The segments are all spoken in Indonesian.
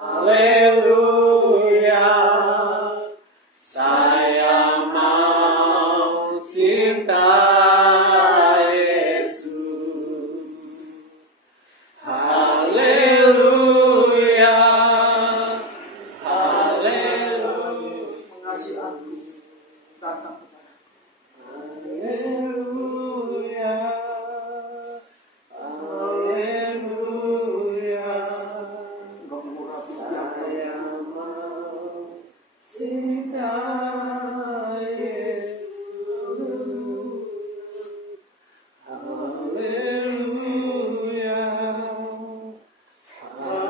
Haleluya, saya mau cinta Yesus. Haleluya, haleluya, Mengasihi aku, datang kepada haleluya, haleluya. Saya mau cinta Yesus. Haleluya,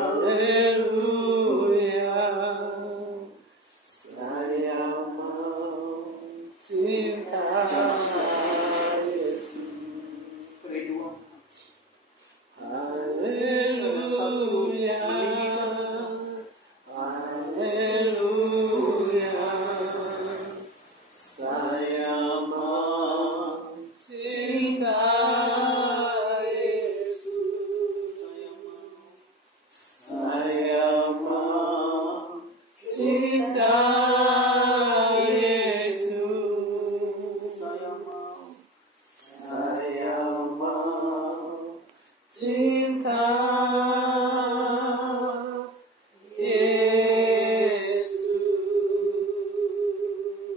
haleluya. Saya mau cinta Yesus. kerinduan. Haleluya, haleluya. Saya mau cinta Yesus. Saya mau cinta Yesus. Saya mau cinta Yesus.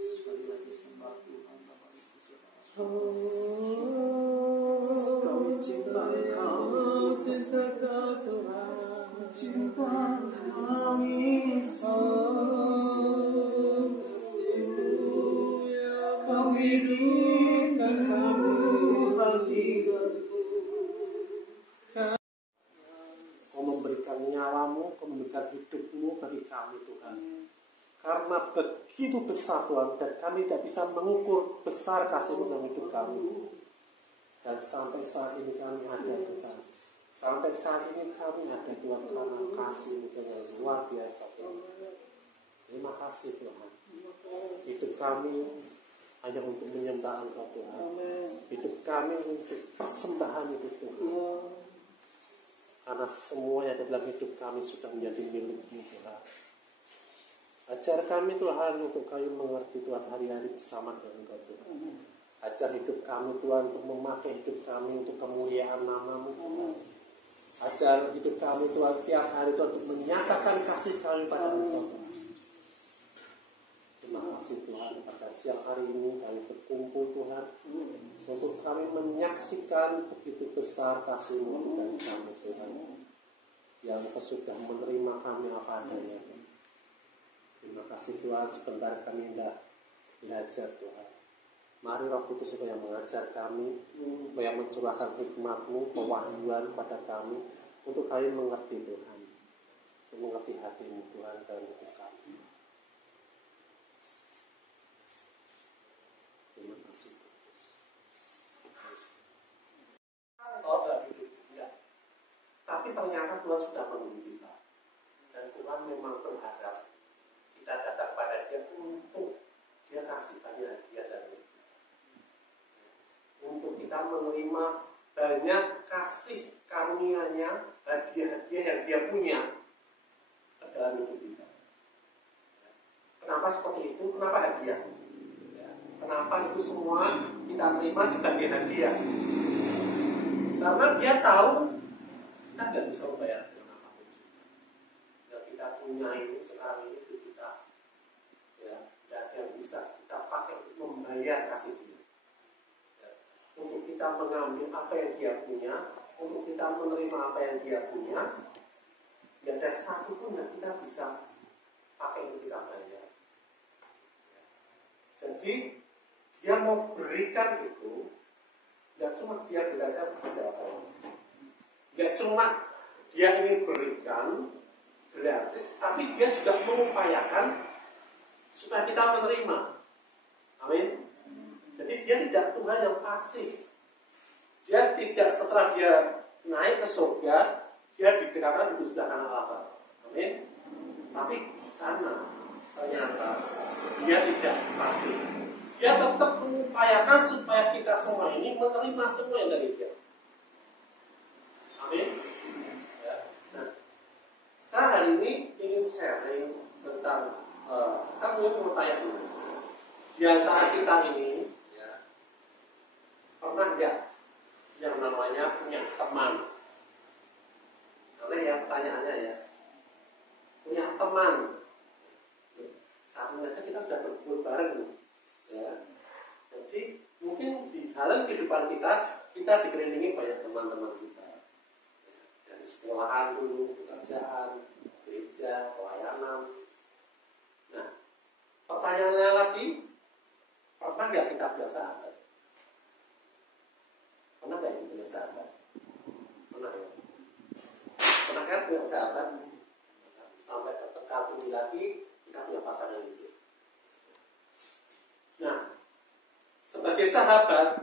Sekali lagi sembah Tuhan, Bapak Ibu Saudara. Kami cinta Engkau, cinta Kau Tuhan, Cinta kami kami rindukan Kamu hadirat-Mu. Kau memberikan nyawamu, Kau memberikan hidupmu bagi kami Tuhan. Karena begitu besar Tuhan, dan kami tidak bisa mengukur besar kasih-Mu dalam hidup kami. Dan sampai saat ini kami ada Tuhan. Sampai saat ini kami ada Tuhan karena kasih-Mu yang luar biasa Tuhan. Terima kasih Tuhan. Hidup kami hanya untuk menyembah Engkau Tuhan. Hidup kami untuk persembahan itu Tuhan. Karena semua yang ada dalam hidup kami sudah menjadi milik-Mu Tuhan. Ajar kami Tuhan untuk kami mengerti Tuhan hari-hari bersama dengan Engkau Tuhan. Ajar hidup kami Tuhan untuk memakai hidup kami untuk kemuliaan nama-Mu Tuhan. Ajar hidup kami Tuhan tiap hari Tuhan untuk menyatakan kasih kami pada Engkau Tuhan. Terima kasih Tuhan, pada siang hari ini kami berkumpul Tuhan untuk kami menyaksikan begitu besar kasih-Mu dari kami Tuhan, yang Engkau sudah menerima kami apa adanya. Terima kasih Tuhan, sebentar kami hendak belajar Tuhan. Mari Roh Kudus yang mengajar kami, yang mencurahkan hikmat-Mu, pewahyuan pada kami, untuk kami mengerti Tuhan, untuk mengerti hati-Mu Tuhan dalam hidup kami. Terima kasih. Tahu dalam hidup kita, tapi ternyata Tuhan sudah menunggu kita, dan Tuhan memang berharap kita datang pada Dia untuk Dia kasih banyak hadiah dari kita, untuk kita menerima banyak kasih karunia-Nya, hadiah-hadiah yang Dia punya dalam hidup kita. Kenapa seperti itu? Kenapa hadiah? Kenapa itu semua kita terima sebagai hadiah? Karena Dia tahu kita nggak bisa membayar dengan apapun. Yang kita punya ini sekarang ini itu kita, ya, dan yang bisa kita pakai untuk membayar kasih Dia. Ya, untuk kita mengambil apa yang Dia punya, untuk kita menerima apa yang Dia punya, tidak ada satu pun yang kita bisa pakai untuk kita bayar. Ya. Jadi Dia mau berikan itu, tidak cuma Dia berikan kepada orang, tidak cuma Dia ingin berikan gratis, tapi Dia juga mengupayakan supaya kita menerima. Amin. Jadi Dia tidak Tuhan yang pasif. Dia tidak setelah Dia naik ke surga, Dia dikatakan itu sudah anak Allah. Amin. Tapi di sana ternyata Dia tidak pasif. Dia tetap mengupayakan supaya kita semua ini menerima semua yang dari Dia. Amin. Ya. Nah, saya hari ini ingin ingin sharing tentang saya mau tanya dulu. Di antara kita ini, ya, pernah nggak yang namanya punya teman? Karena ya pertanyaannya ya, punya teman. Saat ini aja kita sudah berkumpul bareng, ya. Jadi mungkin di dalam kehidupan kita dikelilingi banyak teman-teman kita. Dari sekolahan dulu, pekerjaan, gereja, pelayanan. Nah, pertanyaannya lagi, pernah nggak kita punya sahabat? Pernah nggak kita punya sahabat? Pernah ya? Pernah kan punya sahabat? Sampai ke tinggi lagi, kita punya pasangan hidup. Nah, sebagai sahabat,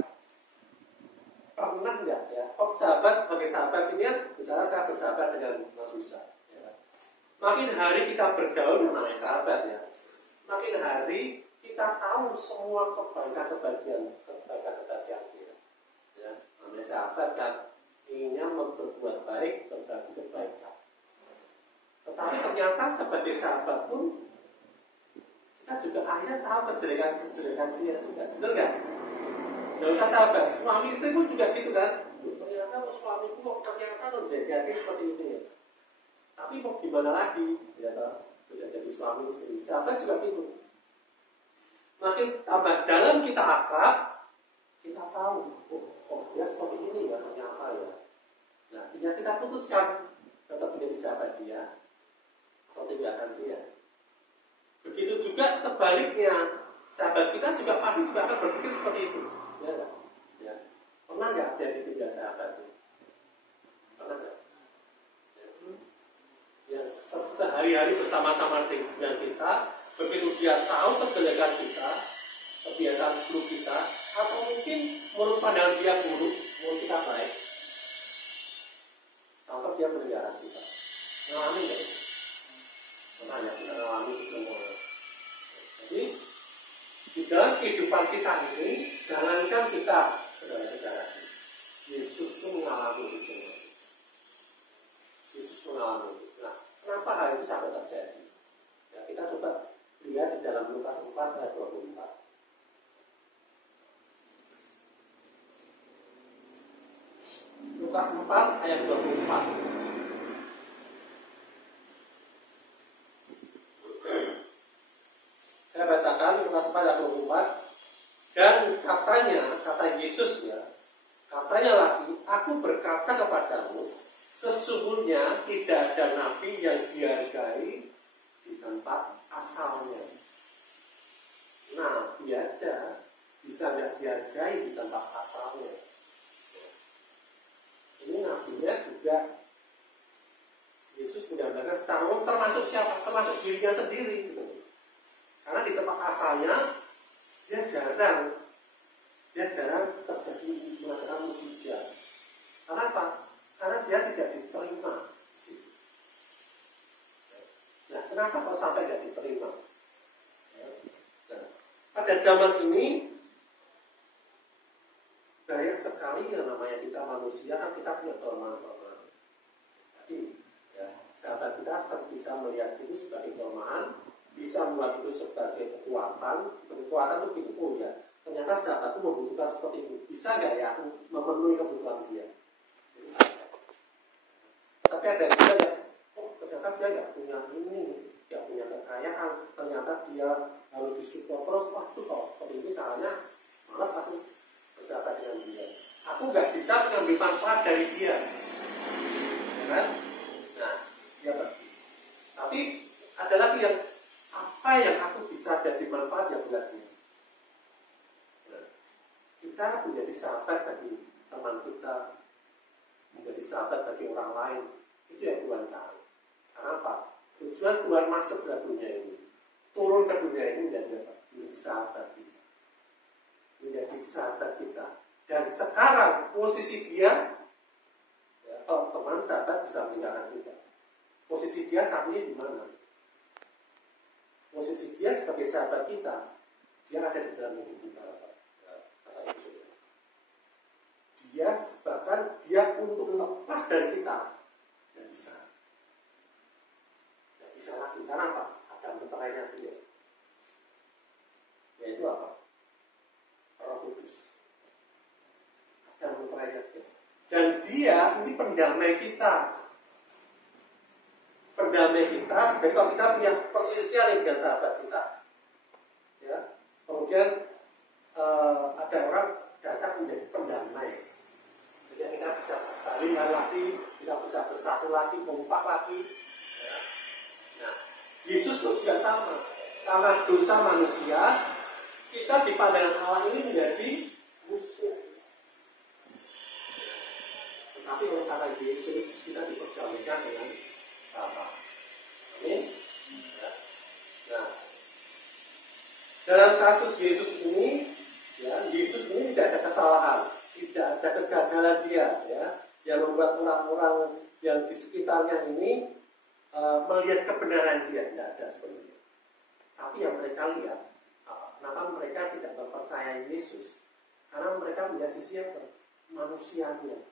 pernah nggak ya? Oh, sahabat sebagai sahabat ini kan, misalnya saya bersahabat dengan Mas Musa. Ya. Makin hari kita bergaul, namanya sahabat ya. Makin hari kita tahu semua kebaikan-kebaikan dia. Ya, namanya sahabat kan, inginnya berbuat baik, berbagi kebaikan. Tetapi ternyata sebagai sahabat pun kita juga akhirnya tahu kejelekan dia juga, benar nggak? Nggak usah sahabat, suami istri pun juga gitu kan. Ternyata suamiku kok ternyata menjadi seperti ini ya. Tapi mau gimana lagi? Ya toh, sudah jadi suami istri. Sahabat juga gitu. Makin tambah dalam kita akrab, kita tahu, oh dia seperti ini ya ternyata ya. Nah, tinggal kita putuskan tetap menjadi sahabat dia atau tinggalkan dia. Begitu juga sebaliknya, sahabat kita juga pasti juga akan berpikir seperti itu. Ya enggak? Ya. Pernah nggak ada yang ditinggal sahabat? Pernah nggak? Ya, sehari-hari bersama-sama dengan kita, begitu dia tahu kejelekan kita, kebiasaan buruk kita, atau mungkin menurut pandangan dia buruk, menurut kita baik, tanpa dia meninggalkan kita. Ngalami nggak itu? Pernah ya, kita ngalami itu semua. Jadi, di dalam kehidupan kita ini, jangankan kita saudara-saudara, Yesus pun mengalami itu semua. Yesus mengalami itu. Nah, kenapa hal itu sampai terjadi? Ya, kita coba lihat di dalam Lukas 4 ayat 24. Lukas 4 ayat 24. Saya bacakan Lukas 4 ayat 24. Dan kata Yesus ya, katanya lagi, aku berkata kepadamu, sesungguhnya tidak ada nabi yang dihargai di tempat asalnya. Nabi aja bisa nggak dihargai di tempat asalnya. Ini nabinya juga Yesus benar-benar secara umum termasuk siapa? Termasuk dirinya sendiri gitu. Karena di tempat asalnya dia jarang terjadi mengadakan mujizat. Kenapa? Karena dia tidak diterima. Nah, kenapa kok sampai tidak diterima? Nah, pada zaman ini banyak sekali yang namanya kita manusia kan kita punya kelemahan-kelemahan. Jadi, ya, sahabat kita bisa melihat itu sebagai kelemahan, bisa melihat itu sebagai kekuatan. Sebagai kekuatan itu gini, oh ya, ternyata sahabat itu membutuhkan seperti itu. Bisa nggak ya aku memenuhi kebutuhan dia? Tapi ada juga ya, oh ternyata dia nggak punya ini, nggak punya kekayaan. Ternyata dia harus disupport terus. Wah itu kok seperti ini caranya, malas aku bersahabat dengan dia. Aku nggak bisa mengambil manfaat dari dia, ya kan? Nah, dia pergi. Tapi ada lagi yang apa yang aku bisa jadi manfaat yang buat dia. Nah, kita menjadi sahabat bagi teman kita, menjadi sahabat bagi orang lain. Itu yang Tuhan cari. Kenapa? Tujuan Tuhan masuk ke dunia ini, turun ke dunia ini menjadi sahabat kita, menjadi sahabat kita. Dan sekarang posisi dia, ya, kalau teman sahabat bisa meninggalkan kita. Posisi dia saat ini di mana? Posisi dia sebagai sahabat kita, dia ada di dalam hidup kita. Dia bahkan dia untuk lepas dari kita nggak bisa. bisa lagi. Karena apa? Ada meterainya dia. Yaitu apa? Roh Kudus. Ada meterainya dia. Dan dia ini pendamai kita. Pendamai kita. Jadi kalau kita punya perselisihan dengan sahabat kita, ya, kemudian ada orang datang menjadi pendamai. Jadi kita bisa saling lagi, kita bisa bersatu lagi, kompak lagi. Ya. Nah, Yesus pun juga sama. Karena dosa manusia, kita di pandangan Allah ini menjadi musuh. Tetapi oleh karena Yesus, kita diperdamaikan dengan Bapa. Amin. Ya. Nah, dalam kasus Yesus ini, ya, Yesus ini tidak ada kesalahan, tidak ada kegagalan dia, ya, yang membuat orang-orang yang di sekitarnya ini melihat kebenaran dia. Tidak ada sebenarnya. Tapi yang mereka lihat, kenapa mereka tidak mempercayai Yesus? Karena mereka melihat sisi yang manusianya.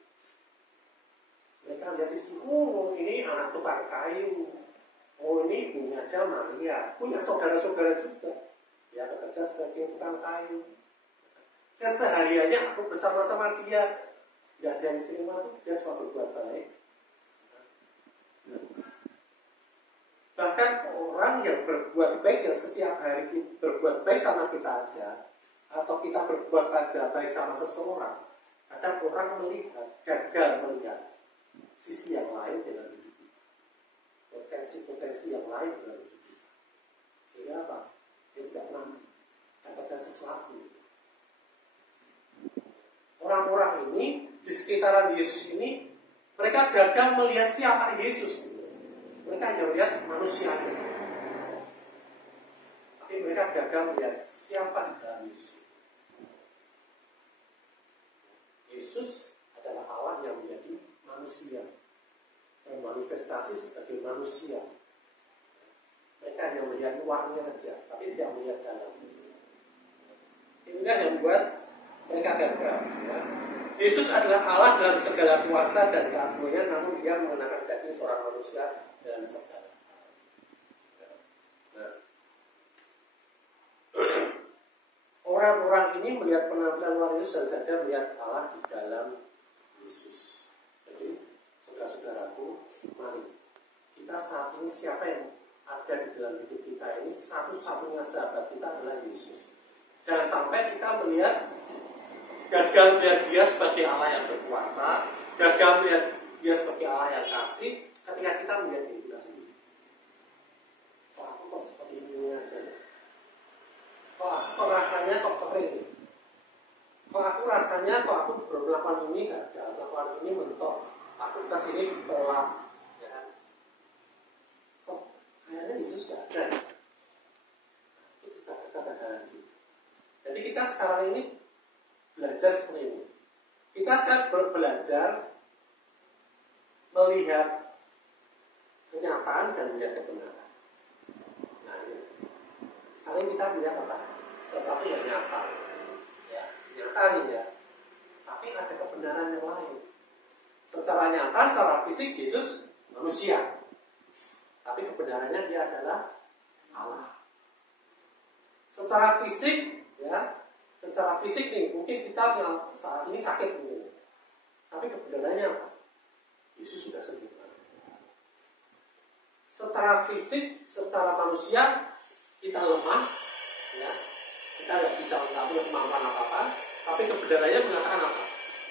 Mereka lihat sisi, oh ini anak tukang kayu, oh ini punya aja Maria, punya saudara-saudara juga, ya bekerja sebagai tukang kayu. Kesehariannya aku bersama-sama dia, tidak ada yang istimewa, dia cuma berbuat baik. Bahkan orang yang berbuat baik, yang setiap hari berbuat baik sama kita aja, atau kita berbuat baik sama seseorang, kadang orang melihat, gagal melihat sisi yang lain dalam hidup kita, potensi-potensi yang lain dalam hidup kita. Sehingga apa? Dia tidak pernah dapatkan sesuatu. Orang-orang ini di sekitaran Yesus ini, mereka gagal melihat siapa Yesus. Mereka hanya melihat manusianya. Tapi mereka gagal melihat siapa di dalam Yesus. Yesus adalah Allah yang menjadi manusia, bermanifestasi sebagai manusia. Mereka hanya melihat luarnya saja, tapi tidak melihat dalam. Inilah yang membuat mereka gagal. Ya. Yesus adalah Allah dalam segala kuasa dan keagungannya, namun dia mengenakan daging seorang manusia dalam segala hal. Nah, orang-orang ini melihat penampilan luar Yesus dan tidak melihat Allah di dalam Yesus. Jadi, saudara-saudaraku, mari kita saat ini siapa yang ada di dalam hidup kita ini, satu-satunya sahabat kita adalah Yesus. Jangan sampai kita melihat gagal melihat dia sebagai Allah yang berkuasa, gagal melihat dia sebagai Allah yang kasih, ketika kita melihat diri kita sendiri. Kok aku kok seperti ini aja? Kok rasanya kok kering? Kok aku rasanya, kok aku melakukan ini gagal, melakukan ini mentok, aku kesini ditolak, ya kan? Kok kayaknya Yesus gak ada? Itu kita katakan. Jadi kita sekarang ini belajar seperti ini. Kita sekarang belajar melihat kenyataan dan melihat kebenaran. Nah ini, saling kita melihat apa? Sesuatu yang nyata, ya, nyata nih ya. Tapi ada kebenaran yang lain. Secara nyata, secara fisik Yesus manusia. Tapi kebenarannya dia adalah Allah. Secara fisik, ya. Secara fisik nih, mungkin kita yang saat ini sakit mungkin. Tapi kebenarannya apa? Yesus sudah sembuh. Secara fisik, secara manusia, kita lemah, ya. Kita tidak bisa mencapai kemampuan apa-apa. Tapi kebenarannya mengatakan apa?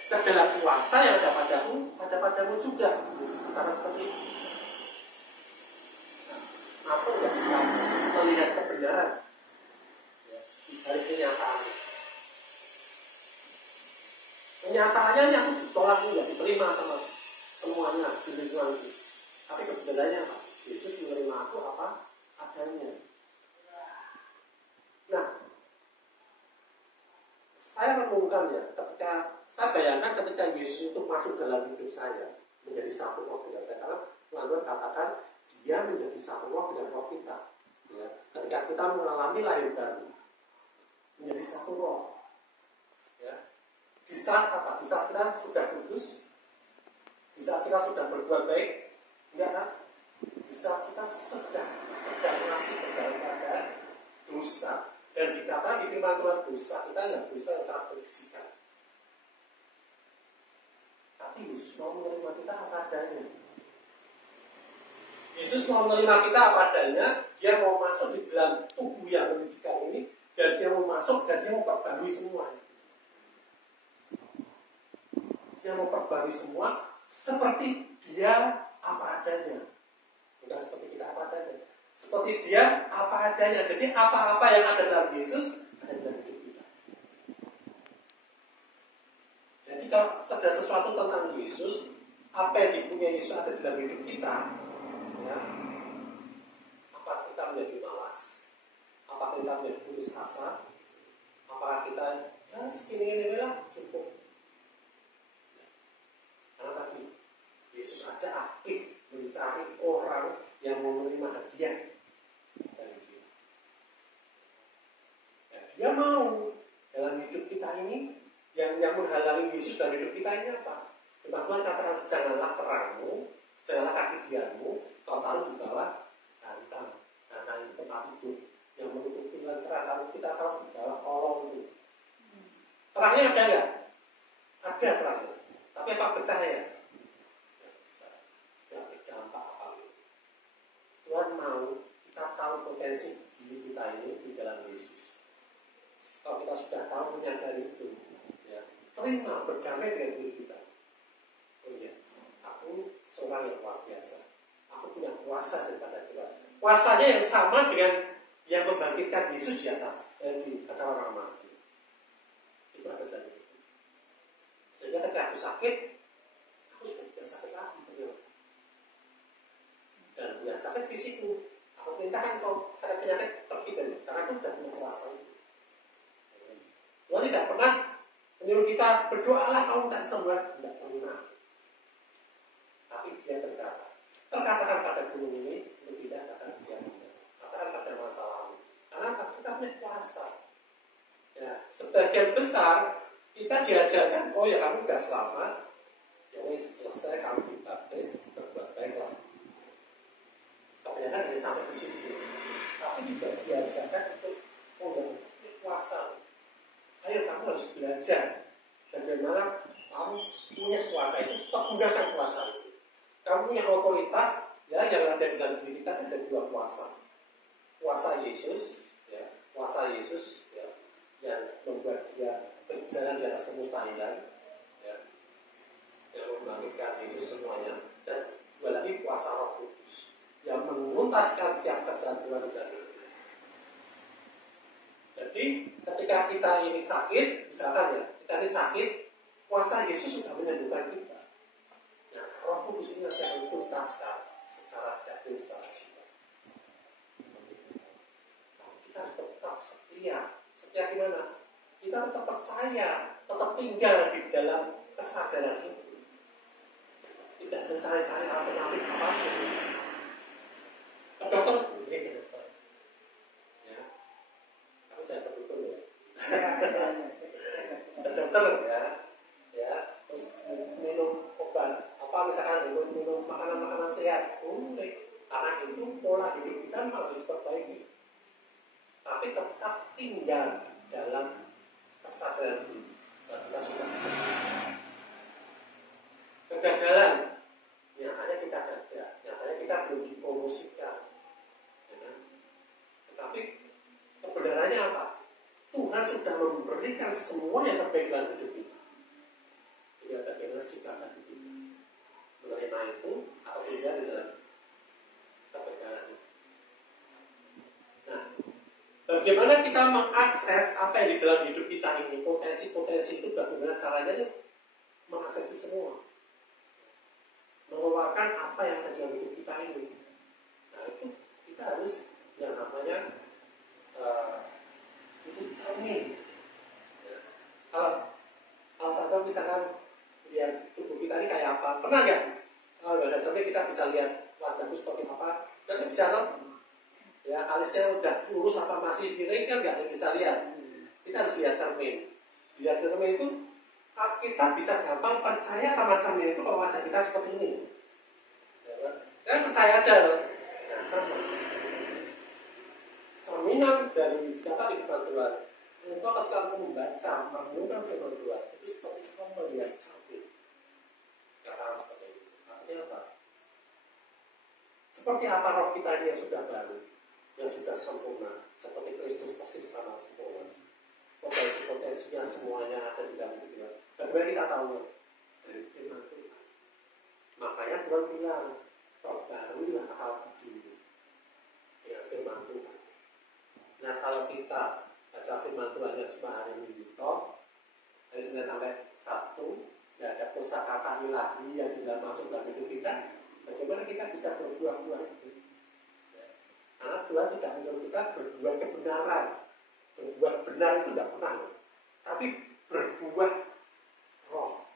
Segala kuasa yang ada padamu, ada padamu juga. Yesus berkata seperti itu. Nah, apa yang kita melihat kebenaran? Ya, di balik kenyataan. Kenyataannya aku ditolak, tidak diterima sama semuanya di lingkungan itu. Tapi kebenarannya apa? Yesus menerima aku apa adanya. Nah, saya renungkan ya, ketika saya bayangkan ketika Yesus itu masuk dalam hidup saya, menjadi satu roh dengan saya. Karena Tuhan katakan dia menjadi satu roh dengan roh kita. Ya, ketika kita mengalami lahir baru, menjadi satu roh. Ya. Di saat apa? Di saat kita sudah kudus, di saat kita sudah berbuat baik, enggak kan? Di saat kita sedang aturan-aturan dosa kita adalah dosa yang sangat menjijikan. Tapi Yesus mau menerima kita apa adanya. Yesus mau menerima kita apa adanya. Dia mau masuk di dalam tubuh yang menjijikan ini, dan dia mau masuk dan dia mau perbarui semuanya. Dia mau perbarui semua seperti dia apa adanya. Bukan seperti kita apa adanya. Seperti dia apa adanya. Jadi apa-apa yang ada dalam Yesus ada dalam hidup kita. Jadi kalau ada sesuatu tentang Yesus, apa yang dipunyai Yesus ada dalam hidup kita, ya, apa kita menjadi malas? Apakah kita menjadi putus asa? Apakah kita ya segini-gini lah cukup? Karena tadi Yesus aja aktif mencari orang yang mau menerima hadiah dari dia. Ya, dia mau dalam hidup kita ini yang menghalangi Yesus dalam hidup kita ini apa? Firman Tuhan katakan janganlah terangmu, janganlah kaki dianmu, kau taruh di bawah bantal. Karena itu tempat tidur yang menutupi lentera, kita taruh di bawah kolong itu. Terangnya ada nggak? Ada terangnya. Tapi apa bercahaya? Tidak bisa. Tidak berdampak apa-apa. Tuhan mau kita tahu potensi diri kita ini di dalam Yesus. Kalau kita sudah tahu menyadari itu, ya, terima berdamai dengan diri kita. Oh iya, aku seorang yang luar biasa. Aku punya kuasa daripada Tuhan. Kuasanya yang sama dengan yang membangkitkan Yesus di atas di antara orang mati. Itu ada dalam itu. Sehingga ketika aku sakit, aku sudah tidak sakit lagi ternyata. Dan yang sakit fisikku, aku perintahkan kau sakit penyakit pergi dari, karena aku sudah punya kuasa itu. Tuhan tidak pernah menyuruh kita berdoalah kamu tak sembuh, tidak pernah. Tapi dia terkatakan pada gunung ini untuk tidak katakan dia tidak. Katakan pada masa lalu. Karena kita punya kuasa. Ya, sebagian besar kita diajarkan, oh ya kamu sudah selamat, ya selesai kamu dibaptis, berbuat baiklah. Kebanyakan hanya sampai di situ. Tapi juga diajarkan untuk kuasa. Ayo kamu harus belajar bagaimana kamu punya kuasa itu, pergunakan kuasa itu. Kamu punya otoritas, ya, yang ada di dalam diri kita ada dua kuasa. Kuasa Yesus, ya, kuasa Yesus, ya, yang membuat dia berjalan di atas kemustahilan, ya, yang membangkitkan Yesus semuanya, dan dua lagi kuasa Roh Kudus yang menuntaskan siap kerjaan Tuhan di dalam hidup. Jadi ketika kita ini sakit, misalkan ya, kita ini sakit, kuasa Yesus sudah menyembuhkan kita. Nah, Roh Kudus ini nanti akan menuntaskan secara daging, secara jiwa. Nah, kita harus tetap setia. Setia gimana? Kita tetap percaya, tetap tinggal di dalam kesadaran itu. Tidak mencari-cari alternatif apapun. Dokter, boleh ke dokter. Ya, aku jangan berdukung ya. Ke dokter ya, terus minum obat. Apa misalkan minum makanan-makanan sehat, boleh. Karena itu pola hidup kita harus diperbaiki. Tapi tetap tinggal dalam kesadaran diri. Kita sudah bisa. Kegagalan, nyatanya kita gagal, nyatanya kita belum dipromosikan. Ya. Tetapi kebenarannya apa? Tuhan sudah memberikan semua yang terbaik dalam hidup kita. Tidak bagaimana sikap hati kita menerima itu atau tidak di dalam kegagalan. Nah, bagaimana kita mengakses apa yang di dalam hidup kita ini, potensi-potensi itu, bagaimana caranya mengakses itu semua, mengeluarkan apa yang ada dalam hidup kita ini. Nah, itu kita harus yang namanya itu cermin. Ya. Kalau tanda misalkan lihat tubuh kita ini kayak apa, pernah nggak? Kalau ada cermin kita bisa lihat wajahku seperti apa, kan nggak bisa kan? Ya, alisnya udah lurus apa masih miring kan nggak bisa lihat. Kita harus lihat cermin. Lihat cermin itu kita bisa gampang percaya sama cermin itu kalau wajah kita seperti ini. Ya, kan percaya aja. Nah, sama. Cerminan dari kata di depan Tuhan. Engkau ketika membaca, merenungkan firman Tuhan, itu seperti kau melihat cermin. Kata seperti itu. Artinya apa? Seperti apa roh kita ini yang sudah baru, yang sudah sempurna, seperti Kristus persis sama sempurna. Potensi-potensinya semuanya ada di dalam kita. Bagaimana kita tahu? Dari firman Tuhan. Makanya Tuhan bilang, perbaruilah akal budimu dengan firman Tuhan. Nah, kalau kita baca firman Tuhan yang cuma hari Minggu toh, dari Senin sampai Sabtu, tidak ada kosakata ilahi yang tidak masuk dalam hidup kita, bagaimana kita bisa berbuah-buah itu? Karena Tuhan tidak menyuruh kita berbuat kebenaran. Berbuat benar itu tidak pernah, tapi berbuah roh.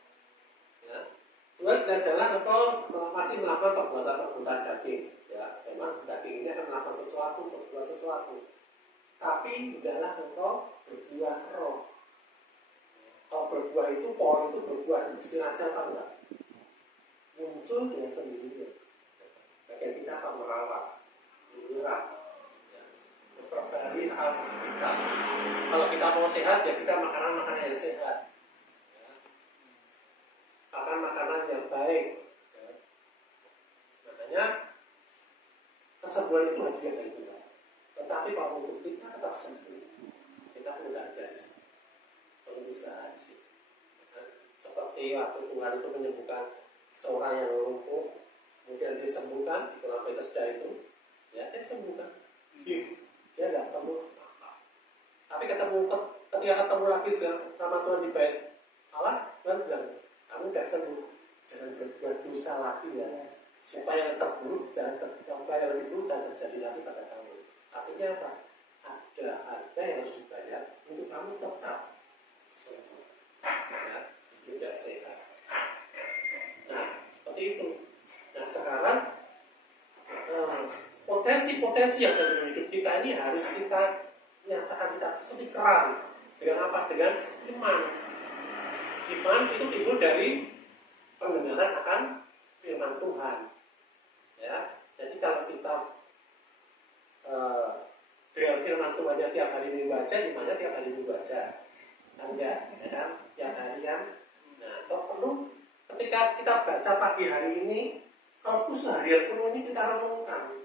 Ya. Tuhan tidak jangan engkau masih melakukan perbuatan-perbuatan daging. Ya, memang daging ini akan melakukan sesuatu, berbuat sesuatu. Tapi tidaklah engkau berbuah roh. Kalau berbuah itu, pohon itu berbuah disengaja apa enggak? Muncul dengan sendirinya. Bagian kita akan merawat, menyerap, memperbarui hal kita. Kalau kita mau sehat, ya kita makanan-makanan yang sehat. Makan makanan yang baik. Makanya kesembuhan itu hadiah dari Tuhan. Tetapi kalau untuk kita tetap sembuh, kita perlu belajar di sini, perlu usaha di sini. Seperti waktu Tuhan itu menyembuhkan seorang yang lumpuh, kemudian disembuhkan, di dalam sudah itu, ya dia sembuhkan. Dia tidak perlu apa. Tapi ketika ketemu lagi sama Tuhan di bait Allah, Tuhan bilang, kamu sudah sembuh, jangan berbuat dosa lagi ya, supaya yang terburuk supaya yang lebih buruk jangan terjadi lagi pada kamu. Artinya apa? Ada harga yang harus dibayar untuk kamu tetap sembuh, ya, tidak sehat. Nah, seperti itu. Nah, sekarang potensi-potensi yang ada dalam hidup kita ini harus kita nyatakan kita seperti keran. Dengan apa? Dengan iman. Iman itu timbul dari pendengaran akan firman Tuhan. Ya, jadi kalau kita dengan firman Tuhan yang tiap hari membaca, imannya tiap hari membaca, kan enggak? Ya kan? Tiap hari kan. Nah, kalau perlu ketika kita baca pagi hari ini, kalau seharian penuh ini kita renungkan.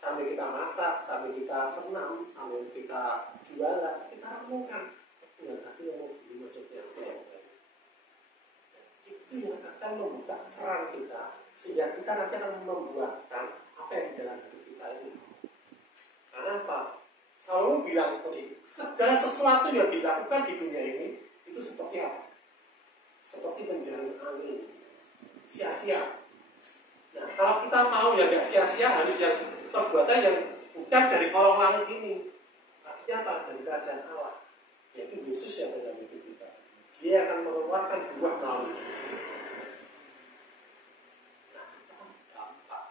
Sambil kita masak, sambil kita senam, sambil kita jualan, kita renungkan. Yang tadi yang mau beli maksudnya itu yang akan membuka keran kita, sehingga kita nanti akan membuatkan apa yang di dalam hidup kita ini. Karena apa? Selalu bilang seperti itu. Segala sesuatu yang dilakukan di dunia ini itu seperti apa? Seperti menjalin angin, sia-sia. Nah, kalau kita mau yang nggak sia-sia, harus yang perbuatan yang bukan dari kolong langit ini. Artinya apa? Dari kerajaan Allah, yaitu Yesus yang ada dalam hidup kita. Dia akan mengeluarkan buah melalui. Nah, gampang.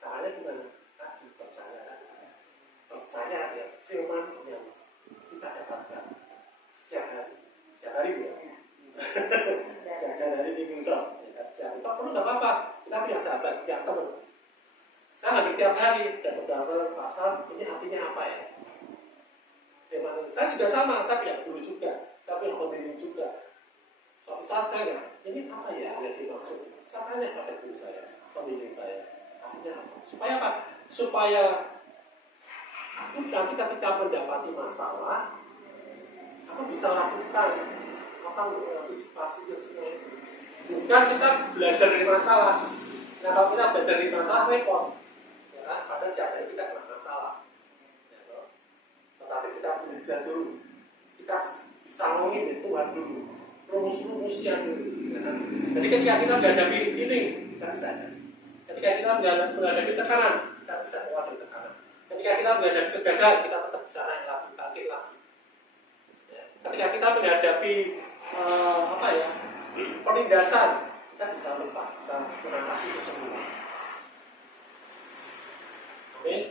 Caranya gimana? Tadi percaya ya firman yang kita dapatkan setiap hari. Setiap hari ya. Setiap hari minggu dong. Kita perlu nggak apa-apa. Kita punya sahabat, punya teman. Saya lagi tiap hari dan beberapa pasal ini artinya apa ya? Saya juga sama, saya punya guru juga, saya punya pendiri juga. Suatu saat saya nggak, ini apa ya yang dimaksud? Saya tanya pada guru saya, pendiri saya, artinya apa? Supaya apa? Supaya aku nanti ketika mendapati masalah, aku bisa lakukan apa untuk mengantisipasi semua itu. Bukan kita belajar dari masalah. Nah, kalau kita belajar dari masalah repot, ya kan? Pada siapa yang kita kena masalah. Tetapi kita belajar dulu, kita sambungin di Tuhan dulu, rumus-rumusnya dulu. Ya kan? Jadi ketika kita menghadapi ini, kita bisa. Ketika kita menghadapi tekanan, kita bisa keluar dari tekanan. Ketika kita menghadapi kegagalan, kita tetap bisa naik lagi, bangkit lagi. Ya. Ketika kita menghadapi penindasan, kita bisa lepas, bisa mengatasi itu semua. Amin.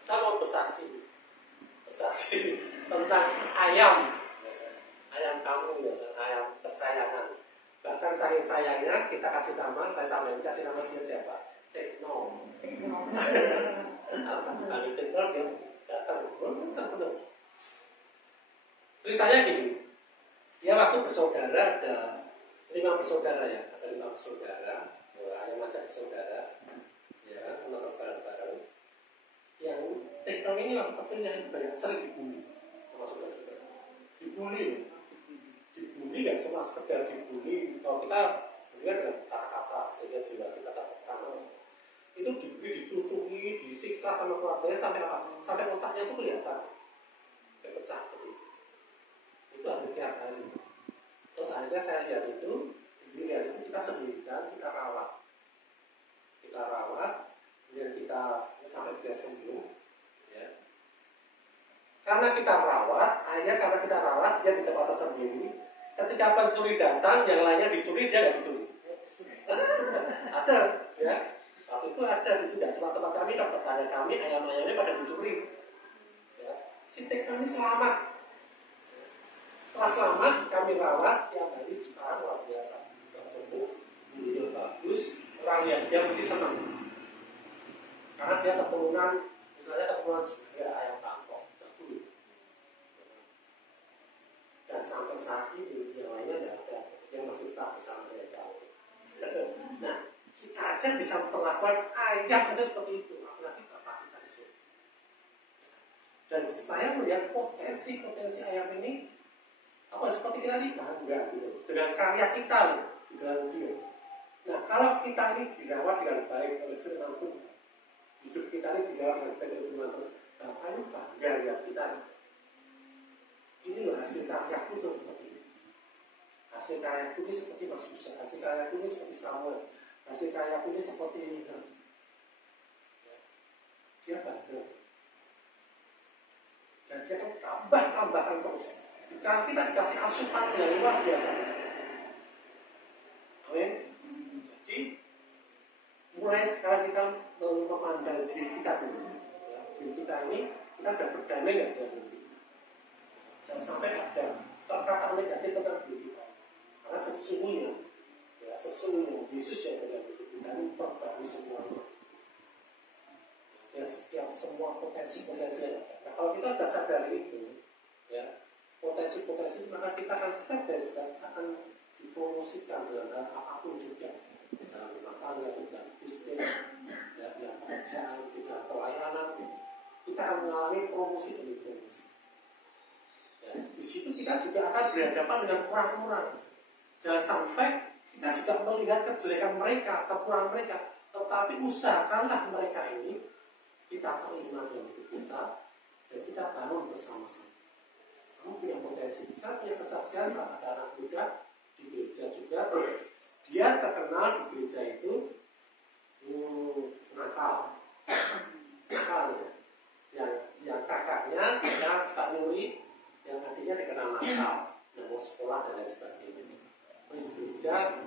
Saya mau bersaksi tentang ayam kamu ya, ayam kesayangan. Bahkan sayangnya kita kasih nama, saya sampai kasih nama dia siapa? Tekno. Kalau tektor dia datang, benar. Ceritanya gini, dia waktu bersaudara ada 5 bersaudara ya, ada 5 bersaudara, ayam macam bersaudara, ya, menetas bareng-bareng. Yang tektor ini waktu kecilnya banyak sering dibully sama saudara-saudara. Dibully nggak cuma sekedar dibully. Kalau kita melihat dengan kata-kata, sehingga jiwa kita tertekan. Itu dibully, dicucui, disiksa sama keluarganya sampai apa? Sampai otaknya itu kelihatan, sampai pecah seperti itu. Itu hampir tiap hari. Terus akhirnya saya lihat itu kita sendirikan, kita rawat, kemudian kita sampai dia sembuh, ya. Karena kita rawat, dia di tempat tersendiri. Ketika pencuri datang, yang lainnya dicuri, dia nggak dicuri. Ada, ya. Waktu itu ada di tidak cuma tempat kami, tetangga kami, ayam-ayamnya pada dicuri. Ya. Si tektor ini selamat. Setelah selamat, kami rawat tiap hari. Sekarang luar biasa. Bertemu, bulunya bagus, orang yang dia mesti senang. Karena dia keturunan, misalnya keturunan juga ayam kampung, jatuh. Dan sampai saat ini yang lainnya tidak ada, yang masih tetap bersama mereka. Nah, kita aja bisa memperlakukan ayam aja seperti itu, apalagi bapak kita di sini. Dan saya melihat potensi ayam ini, apa seperti kita ini bangga gitu, dengan karya kita dengan dia. Nah, kalau kita ini dirawat dengan baik oleh firman Tuhan, hidup kita ini dirawat dengan baik oleh firman Tuhan, bapak ini bangga ya kita. Ini loh hasil karyaku seperti ini. Hasil karyaku ini seperti Mas Yusa, hasil karyaku ini seperti Samuel, hasil karyaku ini seperti ini. Dia bangga. Dan dia akan tambahkan terus. Kalau kita dikasih asupan yang luar biasa. Amin. Jadi mulai sekarang kita memandang diri kita dulu. Ya, diri kita ini kita sudah berdamai nggak dengan diri kita? Jangan sampai ada perkataan negatif tentang diri kita. Karena sesungguhnya Yesus yang dalam hidup kita ini memperbarui semuanya. Dan setiap semua potensi yang ada. Nah, kalau kita sudah sadar itu, ya, potensi, maka kita akan step by step akan dipromosikan dalam hal apapun juga, dalam rumah tangga, dalam bisnis, dalam pekerjaan, dalam pelayanan, kita akan mengalami promosi demi promosi. Ya, di situ kita juga akan berhadapan dengan orang-orang. Jangan sampai kita juga melihat kejelekan mereka, kekurangan mereka, tetapi usahakanlah mereka ini kita terima dalam hidup kita dan kita bangun bersama-sama. Kamu punya potensi, saya punya kesaksian ada anak muda di gereja juga. Dia terkenal di gereja itu nakal ya. Yang kakaknya dia suka nyuri, yang adiknya dikenal nakal, yang mau sekolah dan lain sebagainya. Terus gereja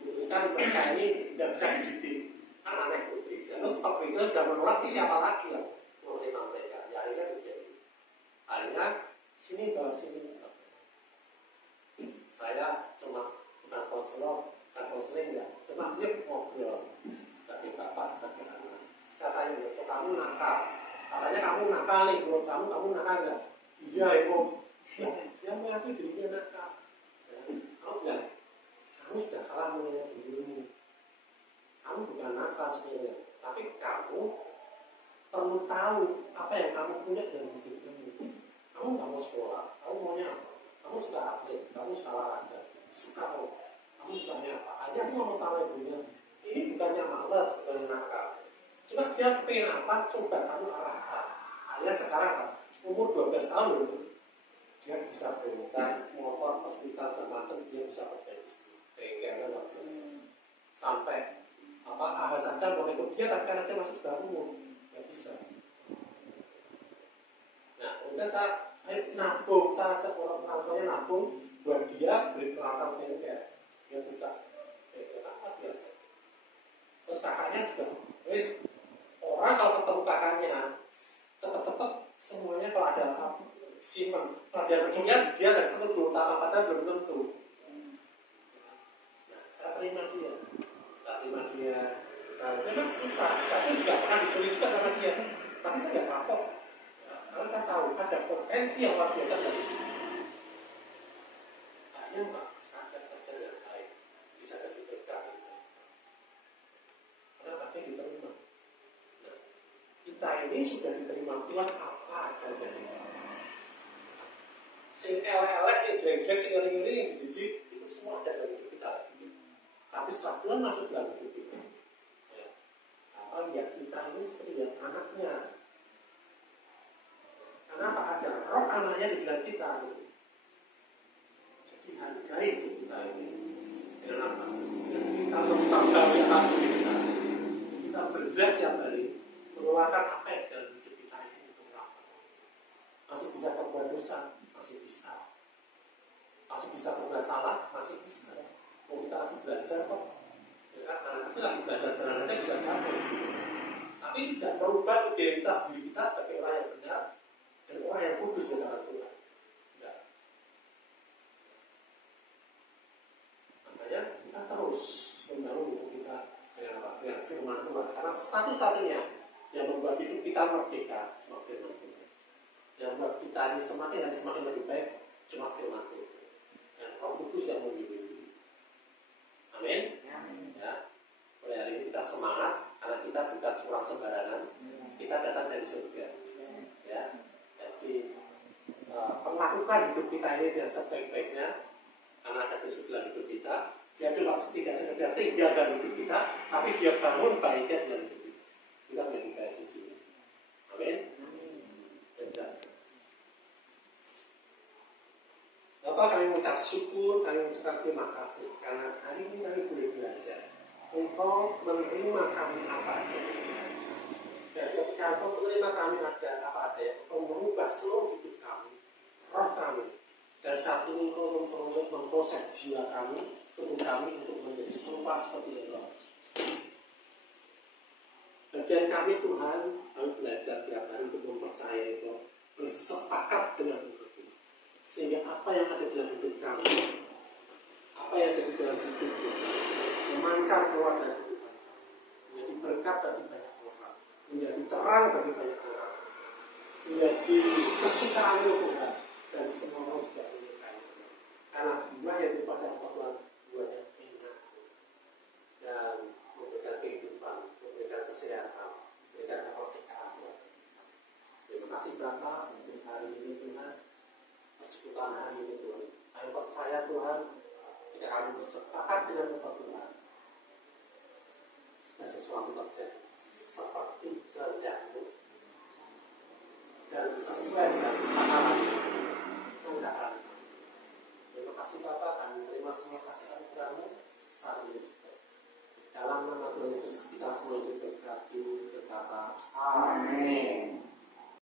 putuskan mereka ini tidak bisa dididik, kan aneh ke gereja. Terus Pak gereja sudah menolak, siapa lagi yang menerima mereka? Ya akhirnya terjadi. Akhirnya sini bawa sini. Saya cuma bukan konselor, bukan konseling ya, cuma dia ngobrol sebagai bapak, sebagai anak. Saya tanya, kok kamu nakal? Katanya kamu nakal nih, menurut kamu nakal nggak? Iya, Ibu. Ya, dia mengakui dirinya nakal. Ya, kamu bilang, kamu sudah salah menilai dirimu. Kamu bukan nakal sebenarnya, tapi kamu perlu tahu apa yang kamu punya dalam hidup kamu. Kamu nggak mau sekolah, kamu maunya apa? Kamu suka atlet, kamu suka olahraga, suka apa? Kamu sukanya apa? Akhirnya aku ngomong sama ibunya, ini bukannya malas, bukannya nakal. Cuma dia pengen apa, coba kamu arahkan. Akhirnya sekarang umur 12 tahun itu, dia bisa bermotor, motor, hospital, dan macam, dia bisa berbensin. Bengkelnya luar biasa. Sampai apa saja mau ikut dia, tapi karena dia masih juga umur, nggak bisa. Nah, kemudian saya nabung, saya ajak orang tuanya nabung buat dia beli peralatan bengkel. Dia buka bengkel apa biasa. Terus kakaknya juga, wis orang kalau ketemu kakaknya cepet-cepet semuanya kalau ada simpen, kalau dia pencurian dia dari satu dua utama padahal belum tentu. Nah, saya terima dia, Saya memang susah, saya pun juga pernah dicuri juga sama dia, tapi saya nggak kapok, karena saya tahu ada potensi yang luar biasa dari dia. Akhirnya Pak, ada kerja yang baik, bisa jadi berkat. Karena dia diterima. Nah, kita ini sudah diterima Tuhan apa adanya. Sing elek-elek, sing jelek-jelek, sing ngeri-ngeri, yang jijik, itu semua ada dalam hidup kita. Tapi saat Tuhan masuk dalam hidup kita, ya kita ini seperti yang anaknya. Kenapa ada roh anaknya di dalam kita? Jadi hargai hidup kita ini. Dengan apa? Kita memperbaiki hati kita. Kita bergerak tiap hari, mengeluarkan apa yang dalam hidup kita ini untuk apa? Masih bisa berbuat dosa, masih bisa. Masih bisa berbuat salah, masih bisa. Mau kita lagi belajar kok. Anak kecil lagi belajar jalan aja bisa jatuh. Tapi tidak merubah identitas diri kita sebagai orang yang benar dan orang yang kudus di dalam Tuhan. Tidak. Makanya kita terus membangun hidup kita dengan firman Tuhan. Karena satu-satunya yang membuat hidup kita merdeka cuma firman Tuhan. Yang membuat kita ini semakin dan semakin lebih baik cuma firman Tuhan. Dan Roh Kudus yang membimbing. Amin. Ya. Mulai hari ini kita semangat karena kita bukan orang sembarangan, kita datang dari surga. Ya. Jadi perlakukan hidup kita ini dengan sebaik-baiknya karena ada Yesus dalam hidup kita. Dia cuma tidak sekedar tinggal dalam hidup kita, tapi dia bangun baiknya dalam hidup kita. Kita menjadi baik suci. Amin. Bapak, kami mengucap syukur, kami mengucapkan terima kasih karena hari ini kami boleh belajar. Engkau menerima kami apa adanya. Dan ketika Engkau menerima kami ada apa adanya, Engkau mengubah seluruh hidup kami, roh kami. Dan saat ini Engkau memproses jiwa kami, tubuh kami untuk menjadi serupa seperti Engkau. Bagian kami Tuhan, kami belajar tiap hari untuk mempercayai Engkau, bersepakat dengan Engkau. Sehingga apa yang ada dalam hidup kami, apa yang ada di dalam hidup kita, memancar keluar dari hidup kami, menjadi berkat bagi banyak orang, menjadi terang bagi banyak orang, menjadi kesukaan Tuhan, dan semua orang juga menyukai. Karena buah yang daripada apa Tuhan, buahnya enak dan memberikan kehidupan, memberikan kesehatan, memberikan kemerdekaan Tuhan. Terima kasih Bapa untuk hari ini Tuhan. Persekutuan hari ini Tuhan, kami percaya Tuhan, jika kami bersepakat dengan Engkau Tuhan, segala sesuatu terjadi seperti kehendak-Mu dan sesuai dengan takaran kehendak. Terima kasih Bapa, kami terima semua kasih anugerah-Mu saat ini juga. Dalam nama Tuhan Yesus kita semua berkati berkata, Amin.